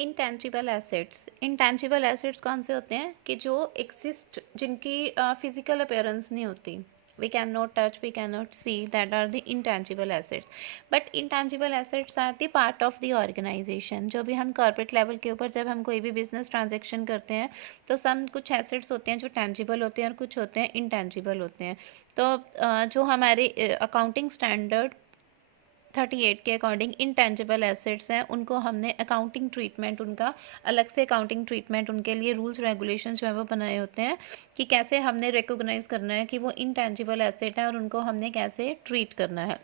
Intangible assets कौन से होते हैं कि जो एग्जिस्ट, जिनकी फिजिकल अपीयरेंस नहीं होती, we cannot touch, we cannot see, that are the intangible assets. But intangible assets are the part of the organization. जो भी हम कॉर्पोरेट लेवल के ऊपर जब हम कोई भी बिजनेस ट्रांजेक्शन करते हैं तो सम कुछ एसेट्स होते हैं जो टेंजिबल होते हैं और कुछ होते हैं इंटेंजिबल होते हैं। तो जो हमारे अकाउंटिंग स्टैंडर्ड 38 के अकॉर्डिंग इंटेंजिबल एसेट्स हैं, उनको हमने अकाउंटिंग ट्रीटमेंट, उनका अलग से अकाउंटिंग ट्रीटमेंट, उनके लिए रूल्स रेगुलेशंस जो है वो बनाए होते हैं कि कैसे हमने रिकॉग्नाइज करना है कि वो इंटेंजिबल एसेट है और उनको हमने कैसे ट्रीट करना है।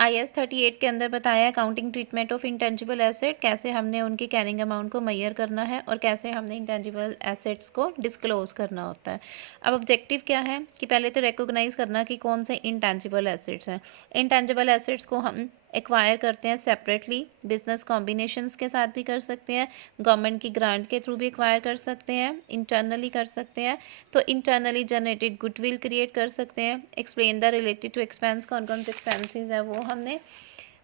IAS 38 के अंदर बताया accounting treatment of intangible asset, कैसे हमने उनकी कैरिंग अमाउंट को मेजर करना है और कैसे हमने इंटेंजिबल एसेट्स को डिस्क्लोज करना होता है। अब ऑब्जेक्टिव क्या है कि पहले तो रिकॉग्नाइज करना कि कौन से इंटेंजिबल एसेट्स हैं। इंटेंजिबल एसेट्स को हम एक्वायर करते हैं सेपरेटली, बिजनेस कॉम्बिनेशंस के साथ भी कर सकते हैं, गवर्नमेंट की ग्रांट के थ्रू भी एक्वायर कर सकते हैं, इंटरनली कर सकते हैं। तो इंटरनली जनरेटेड गुडविल क्रिएट कर सकते हैं। Explain the related to expense, कौन कौन से एक्सपेंसेस है वो हमने।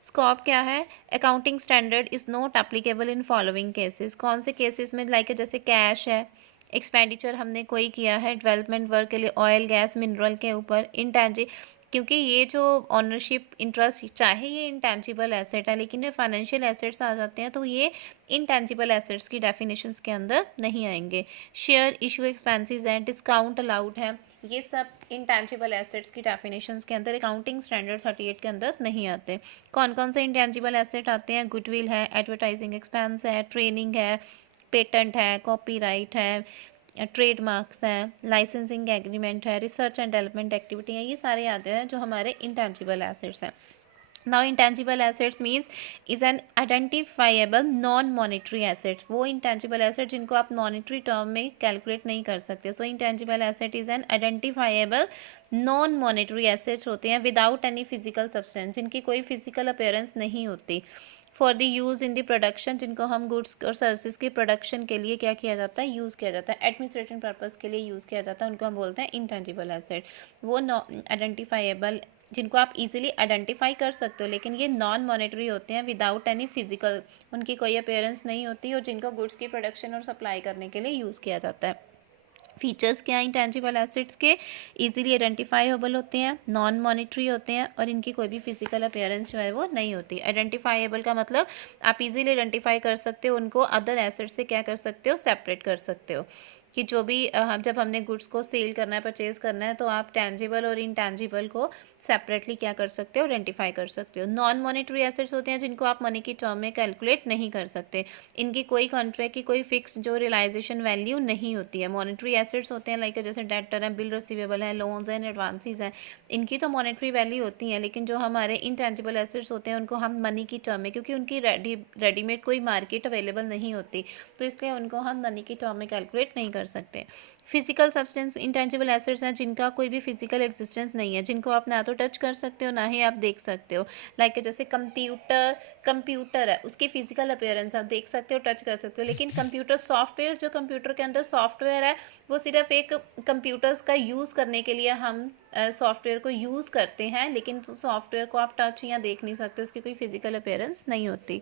स्कोप क्या है, accounting standard is not applicable in following cases, कौन से केसेस में, लाइक जैसे कैश है, एक्सपेंडिचर हमने कोई किया है डेवलपमेंट वर्क के लिए, ऑयल गैस मिनरल के ऊपर, इंटेंजि, क्योंकि ये जो ऑनरशिप इंटरेस्ट, चाहे ये इंटेंजिबल एसेट है लेकिन ये फाइनेंशियल एसेट्स आ जाते हैं तो ये इंटेंजिबल एसेट्स की डेफिनेशंस के अंदर नहीं आएंगे। शेयर इशू एक्सपेंसेस हैं, डिस्काउंट अलाउड है, ये सब इंटेंजिबल एसेट्स की डेफिनेशंस के अंदर अकाउंटिंग स्टैंडर्ड 38 के अंदर नहीं आते। कौन कौन से इंटेंजिबल एसेट आते हैं, गुडविल है, एडवर्टाइजिंग एक्सपेंस है, ट्रेनिंग है, पेटेंट है, कॉपीराइट है, ट्रेडमार्क्स हैं, लाइसेंसिंग एग्रीमेंट है, रिसर्च एंड डेवलपमेंट एक्टिविटी है, ये सारे आते हैं जो हमारे इंटेंजिबल एसेट्स हैं। Now intangible assets means is an identifiable non monetary assets, वो इंटेंजिबल एसेट जिनको आप मॉनिटरी टर्म में कैलकुलेट नहीं कर सकते। So intangible asset is an identifiable non monetary assets होते हैं विदाउट एनी फिजिकल सब्सटेंस, जिनकी कोई फिजिकल अपीयरेंस नहीं होती। For the use in the production, जिनको हम गुड्स और सर्विसेज के प्रोडक्शन के लिए क्या किया जाता है, यूज़ किया जाता है, एडमिनिस्ट्रेशन पर्पज़ के लिए यूज़ किया जाता है, उनको हम बोलते हैं इंटेंजिबल एसेट। वो आइडेंटिफाइएबल, जिनको आप इजीली आइडेंटिफाई कर सकते हो, लेकिन ये नॉन मॉनेटरी होते हैं विदाउट एनी फिजिकल, उनकी कोई अपीयरेंस नहीं होती और जिनको गुड्स की प्रोडक्शन और सप्लाई करने के लिए यूज़ किया जाता है। फीचर्स क्या हैं इंटेंजिबल एसेट्स के, इजीली आइडेंटिफाइबल होते हैं, नॉन मॉनिटरी होते हैं और इनकी कोई भी फिजिकल अपीयरेंस जो है वो नहीं होती। आइडेंटिफाइबल का मतलब आप इजीली आइडेंटिफाई कर सकते हो, उनको अदर एसेट से क्या कर सकते हो, सेपरेट कर सकते हो कि जो भी हम जब हमने गुड्स को सेल करना है, परचेज करना है, तो आप टेंजिबल और इंटेंजिबल को सेपरेटली क्या कर सकते हो, आइडेंटिफाई कर सकते हो। नॉन मॉनिटरी एसेट्स होते हैं जिनको आप मनी की टर्म में कैलकुलेट नहीं कर सकते, इनकी कोई कॉन्ट्रैक्ट की कोई फिक्स जो रियलाइजेशन वैल्यू नहीं होती है। मॉनिटरी एसेट्स होते हैं लाइक जैसे डेटर हैं, बिल रिसीवेबल हैं, लोन्स हैं, एडवांसेस हैं, इनकी तो मॉनिटरी वैल्यू होती है, लेकिन जो हमारे इंटेंजिबल एसेट्स होते हैं उनको हम मनी की टर्म में, क्योंकि उनकी रेडीमेड कोई मार्केट अवेलेबल नहीं होती, तो इसलिए उनको हम मनी की टर्म में कैलकुलेट नहीं कर सकते। फिजिकल सब्सटेंस इंटेंजिबल एसेट्स हैं जिनका कोई भी फिजिकल एग्जिस्टेंस नहीं है, जिनको आप ना तो टच कर सकते हो ना ही आप देख सकते हो। लाइक जैसे कंप्यूटर है, उसकी फिजिकल अपीयरेंस आप देख सकते हो, टच कर सकते हो, लेकिन कंप्यूटर सॉफ्टवेयर, जो कंप्यूटर के अंदर सॉफ्टवेयर है, वो सिर्फ एक कंप्यूटर्स का यूज़ करने के लिए हम सॉफ्टवेयर को यूज़ करते हैं, लेकिन सॉफ्टवेयर को आप टच या देख नहीं सकते, उसकी कोई फिजिकल अपीयरेंस नहीं होती।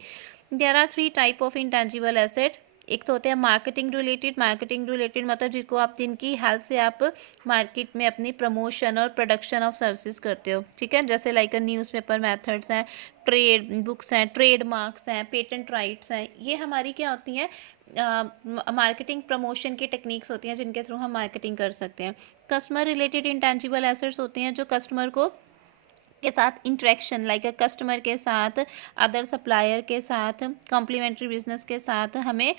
There are 3 type of intangible asset. एक तो होते हैं मार्केटिंग रिलेटेड मतलब जिनको आप, जिनकी हेल्प से आप मार्केट में अपनी प्रमोशन और प्रोडक्शन ऑफ सर्विसेज करते हो, ठीक है, जैसे लाइक न्यूज़पेपर मेथड्स हैं, ट्रेड बुक्स हैं, ट्रेड मार्क्स हैं, पेटेंट राइट्स हैं, ये हमारी क्या होती हैं, मार्केटिंग प्रमोशन की टेक्निक्स होती हैं जिनके थ्रू हम मार्केटिंग कर सकते हैं। कस्टमर रिलेटेड इंटेंजिबल एसेट्स होते हैं जो कस्टमर को के साथ इंटरेक्शन, लाइक कस्टमर के साथ, अदर सप्लायर के साथ, कॉम्प्लीमेंट्री बिजनेस के साथ हमें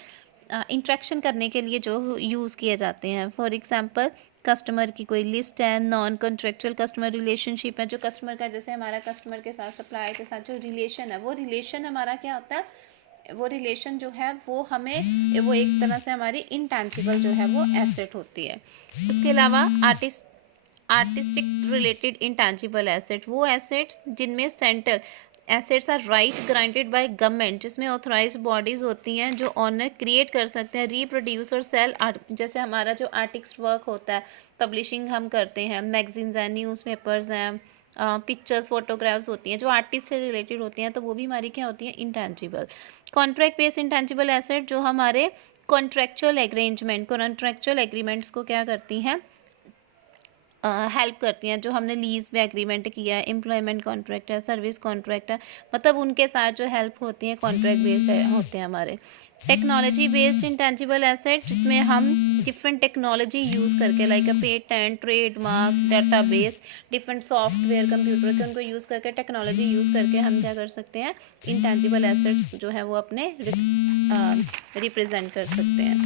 इंट्रैक्शन करने के लिए जो यूज़ किए जाते हैं। फॉर एग्जांपल कस्टमर की कोई लिस्ट है, नॉन कॉन्ट्रेक्चुअल कस्टमर रिलेशनशिप है, जो कस्टमर का, जैसे हमारा कस्टमर के साथ सप्लायर के साथ जो रिलेशन है, वो रिलेशन हमारा क्या होता है, वो रिलेशन जो है वो हमें, वो एक तरह से हमारी इंटेंजिबल जो है वो एसेट होती है। उसके अलावा आर्टिस्टिक रिलेटेड इंटेंजिबल एसेट, वो एसेट्स जिनमें centre assets are right granted by government, जिसमें ऑथराइज बॉडीज़ होती हैं जो ऑनर क्रिएट कर सकते हैं, रीप्रोड्यूस और सेल आर्ट, जैसे हमारा जो आर्टिस्ट वर्क होता है, पब्लिशिंग हम करते हैं, मैगजीन्स हैं, न्यूज़पेपर्स हैं, पिक्चर्स फोटोग्राफ्स होती हैं जो आर्टिस्ट से रिलेटेड होती हैं, तो वो भी हमारी क्या होती हैं, intangible. Contract based intangible asset जो हमारे कॉन्ट्रैक्चुअल एग्रीमेंट्स को क्या करती हैं, हेल्प करती हैं। जो हमने लीज पे एग्रीमेंट किया है, एम्प्लॉयमेंट कॉन्ट्रैक्ट है, सर्विस कॉन्ट्रैक्ट है, मतलब उनके साथ जो हेल्प होती है कॉन्ट्रैक्ट बेस्ड होते हैं हमारे। टेक्नोलॉजी बेस्ड इंटेंजिबल एसेट जिसमें हम डिफरेंट टेक्नोलॉजी यूज़ करके like a patent, trademark, database, different software computer के उनको यूज़ करके, टेक्नोलॉजी यूज़ करके हम क्या कर सकते हैं, इंटेंजिबल एसेट्स जो है वो अपने रिप्रेजेंट कर सकते हैं।